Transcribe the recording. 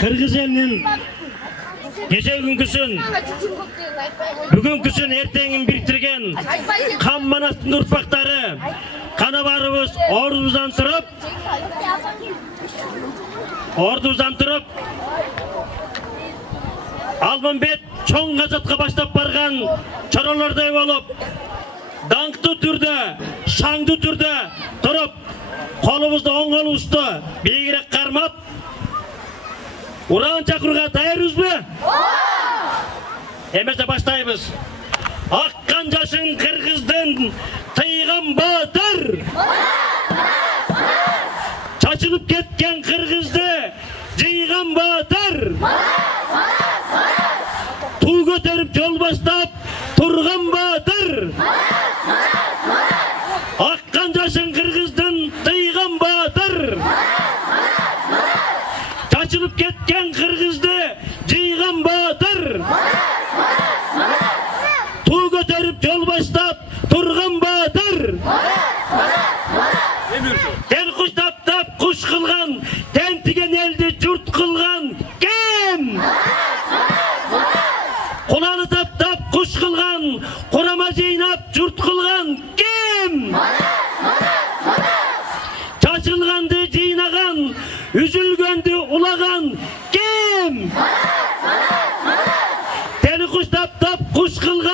Kırgız elinin gece günküsün, bugünküsün erteğin biriktirgen kan manastın urpakları kanabarımız ordumuzdan тұрып Ормонбеков çoğun gazatқа başlap bargan çorolorday olup dаңқты түрде, шаңды түрде тұрып қолымызды оңғалуысты бейгірек қармап Уран çakırıға dayarız mı? Emese başlayımız. Akkan yaşın Kırgızdın tıygan batır. Çaçılıp ketken Kırgızdı cıygan batır. Tuğ götürüp yol başlap turgan batır. Akkan yaşın Kırgızdın tıygan batır. Çaçılıp ketken Kırgızdı cıygan batır. Tuğ götürüp yol başlap turgan batır. Ten kuş tap kuş kılgan, ten tigen elde jurt kılgan kim? Kulağını tap kuş kılgan, kurama ceynap jurt kılgan kim? Çaçılgandı ceynagan, üzülgöndü ulagan kim? Teni kuş tap kuş kılgan